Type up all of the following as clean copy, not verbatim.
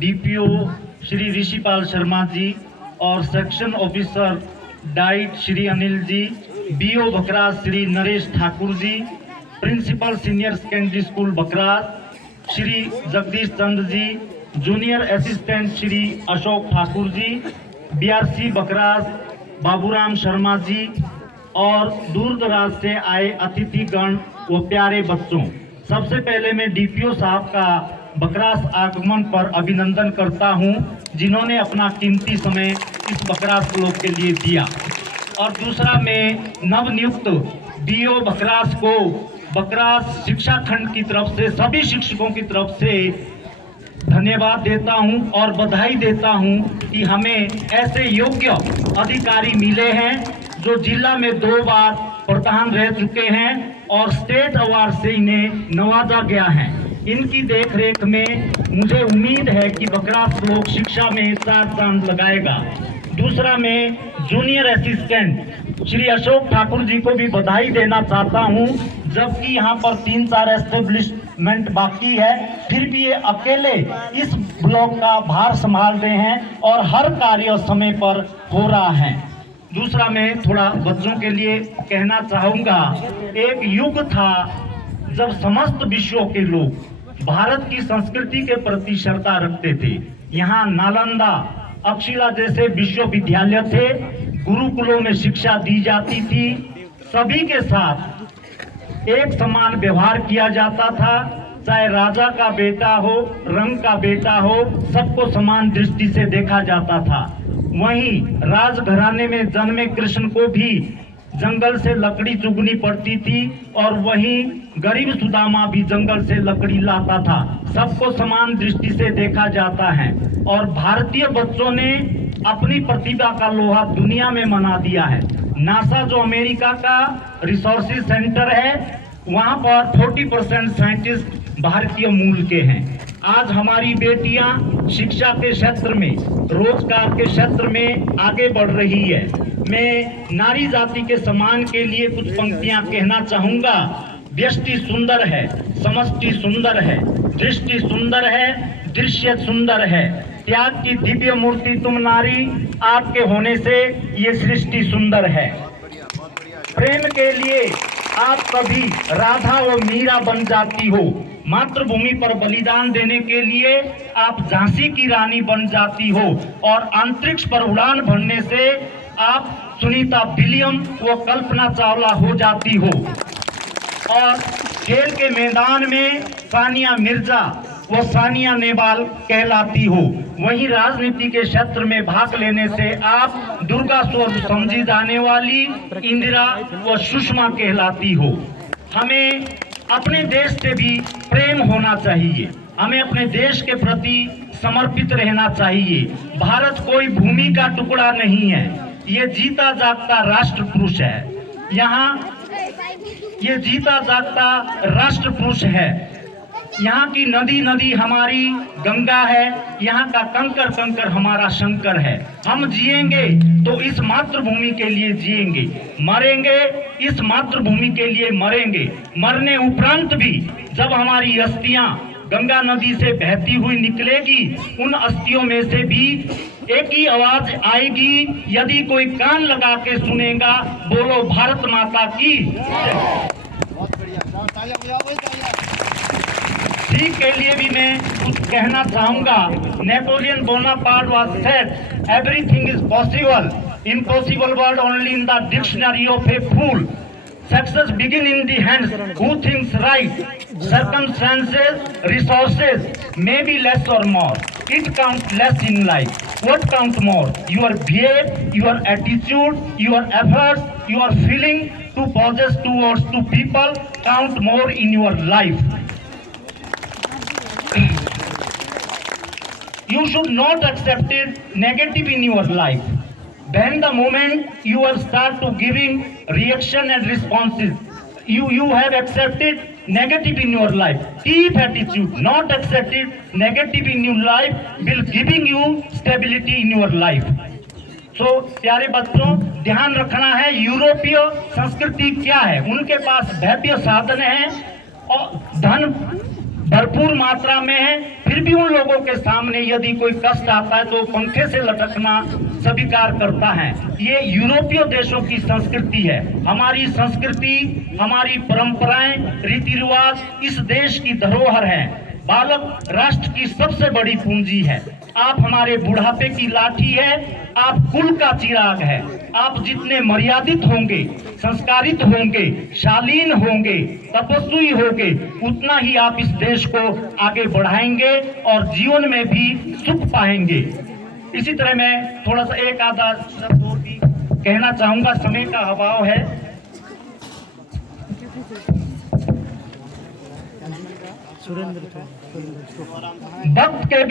DPO Shri Rishipal Sharma ji और section officer DIET Shri Anil ji, BO Bakraj Shri Naresh Thakur ji, principal senior secondary school Bakraj Shri Jagdish Chand ji, junior assistant Shri Ashok Thakur ji, BRC Bakraj Baburam Sharma ji और दूर दराज से आए अतिथिगण व प्यारे बच्चों, सबसे पहले मैं डीपीओ साहब का बकरास आगमन पर अभिनंदन करता हूं, जिन्होंने अपना कीमती समय इस बकरास ब्लॉक के लिए दिया। और दूसरा, मैं नवनियुक्त बीओ बकरास को बकरास शिक्षा खंड की तरफ से, सभी शिक्षकों की तरफ से धन्यवाद देता हूं और बधाई देता हूं कि हमें ऐसे योग्य अधिकारी मिले हैं जो जिला में 2 बार प्रधान रह चुके हैं और स्टेट अवार्ड से इन्हें नवाजा गया है। इनकी देखरेख में मुझे उम्मीद है कि बकरास ब्लॉक शिक्षा में 4 चांद लगाएगा। दूसरा, मैं जूनियर असिस्टेंट श्री अशोक ठाकुर जी को भी बधाई देना चाहता हूं, जबकि यहां पर 3-4 एस्टेब्लिशमेंट बाकी है, फिर भी ये अकेले इस ब्लॉक का भार संभाल रहे हैं और हर कार्य समय पर हो रहा है। दूसरा, मैं थोड़ा बच्चों के लिए कहना चाहूँगा, एक युग था जब समस्त विश्व के लोग भारत की संस्कृति के प्रति श्रद्धा रखते थे। यहाँ नालंदा, अक्षिला जैसे विश्वविद्यालय थे, गुरुकुलों में शिक्षा दी जाती थी, सभी के साथ एक समान व्यवहार किया जाता था, चाहे राजा का बेटा हो, रंग का बेटा हो, सबको समान दृष्टि से देखा जाता था। वहीं राजघराने में जन्मे कृष्ण को भी जंगल से लकड़ी चुगनी पड़ती थी और वहीं गरीब सुदामा भी जंगल से लकड़ी लाता था। सबको समान दृष्टि से देखा जाता है और भारतीय बच्चों ने अपनी प्रतिभा का लोहा दुनिया में मना दिया है। नासा जो अमेरिका का रिसोर्सेज सेंटर है, वहां पर 40% साइंटिस्ट भारतीय मूल के हैं। आज हमारी बेटियां शिक्षा के क्षेत्र में, रोजगार के क्षेत्र में आगे बढ़ रही है। मैं नारी जाति के सम्मान के लिए कुछ पंक्तियां कहना चाहूंगा। व्यष्टि सुंदर है, समष्टि सुंदर है, दृष्टि सुंदर है, दृश्य सुंदर है, त्याग की दिव्य मूर्ति तुम नारी, आपके होने से ये सृष्टि सुंदर है। प्रेम के लिए आप कभी राधा व मीरा बन जाती हो, मातृभूमि पर बलिदान देने के लिए आप झांसी की रानी बन जाती हो और अंतरिक्ष पर उड़ान भरने से आप सुनीता विलियम व कल्पना चावला हो जाती हो। और खेल के मैदान में सानिया मिर्जा व सानिया नेहवाल कहलाती हो। वहीं राजनीति के क्षेत्र में भाग लेने से आप दुर्गा स्वरूप समझी जाने वाली इंदिरा व सुषमा कहलाती हो। हमें अपने देश से भी प्रेम होना चाहिए, हमें अपने देश के प्रति समर्पित रहना चाहिए। भारत कोई भूमि का टुकड़ा नहीं है, ये जीता जागता राष्ट्र पुरुष है। यहाँ ये जीता जागता राष्ट्र पुरुष है। यहाँ की नदी हमारी गंगा है, यहाँ का कंकर हमारा शंकर है। हम जिएंगे तो इस मातृभूमि के लिए जिएंगे, मरेंगे इस मातृभूमि के लिए मरेंगे। मरने उपरांत भी जब हमारी अस्थियां गंगा नदी से बहती हुई निकलेगी, उन अस्थियों में से भी एक ही आवाज आएगी, यदि कोई कान लगा के सुनेगा, बोलो भारत माता की। ठीक के लिए भी मैं कुछ कहना चाहूंगा। Napoleon Bonaparte was said, everything is possible, impossible word only in the dictionary of a fool. Success begin in the hands who thinks right. Circumstances, resources may be less or more. It counts less in life. What counts more? Your behavior, your attitude, your efforts, your feeling to possess towards to people count more in your life. You should not accept it negative in your life. When the moment you will start to giving reaction and responses, you have accepted negative in your life. Keep attitude, not accepted negative in your life will giving you stability in your life. So प्यारे बच्चों, ध्यान रखना है, यूरोपीय संस्कृति क्या है। उनके पास भव्य साधन है और भरपूर मात्रा में है, फिर भी उन लोगों के सामने यदि कोई कष्ट आता है तो पंखे से लटकना स्वीकार करता है। ये यूरोपीय देशों की संस्कृति है। हमारी संस्कृति, हमारी परंपराएं, रीति रिवाज इस देश की धरोहर है। बालक राष्ट्र की सबसे बड़ी पूंजी है। आप हमारे बुढ़ापे की लाठी है, आप कुल का चिराग है। आप जितने मर्यादित होंगे, संस्कारित होंगे, शालीन होंगे, तपस्वी होंगे, उतना ही आप इस देश को आगे बढ़ाएंगे और जीवन में भी सुख पाएंगे। इसी तरह मैं थोड़ा सा एक आधा शब्द और भी कहना चाहूंगा, समय का अभाव है। वक्त के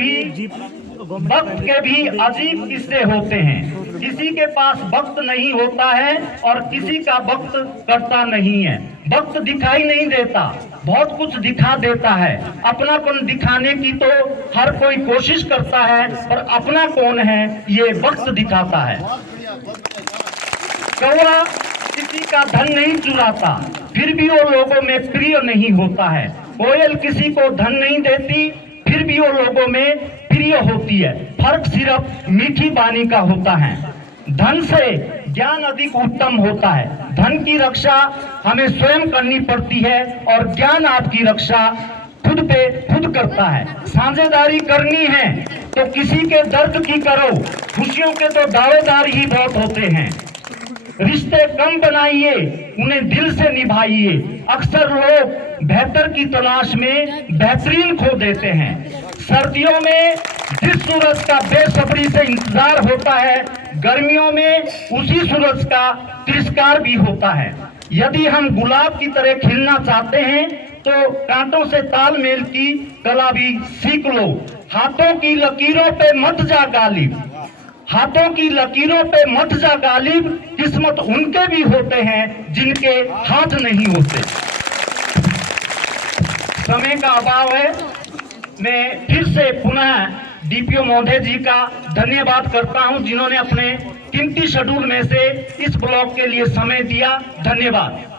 भी अजीब किस्से होते हैं। किसी के पास वक्त नहीं होता है और किसी का वक्त करता नहीं है। वक्त दिखाई नहीं देता, बहुत कुछ दिखा देता है। अपनापन दिखाने की तो हर कोई कोशिश करता है, पर अपना कौन है ये वक्त दिखाता है। कौवा किसी का धन नहीं चुराता, फिर भी वो लोगों में प्रिय नहीं होता है। कोयल किसी को धन नहीं देती, फिर भी वो लोगों में प्रिय होती है। फर्क सिर्फ मीठी वाणी का होता है। धन से ज्ञान अधिक उत्तम होता है। धन की रक्षा हमें स्वयं करनी पड़ती है और ज्ञान आपकी रक्षा खुद पे खुद करता है। साझेदारी करनी है तो किसी के दर्द की करो, खुशियों के तो दावेदार ही बहुत होते हैं। रिश्ते कम बनाइए, उन्हें दिल से निभाइए। अक्सर लोग बेहतर की तलाश में बेहतरीन खो देते हैं। सर्दियों में जिस सूरज का बेसब्री से इंतजार होता है, गर्मियों में उसी सूरज का तिरस्कार भी होता है। यदि हम गुलाब की तरह खिलना चाहते हैं तो कांटों से तालमेल की कला भी सीख लो। हाथों की लकीरों पे मत जा गालिब, हाथों की लकीरों पे मत जा गालिब। किस्मत उनके भी होते हैं जिनके हाथ नहीं होते। समय का अभाव है। मैं फिर से पुनः डीपीओ महोदय जी का धन्यवाद करता हूं, जिन्होंने अपने कीमती शेड्यूल में से इस ब्लॉक के लिए समय दिया। धन्यवाद।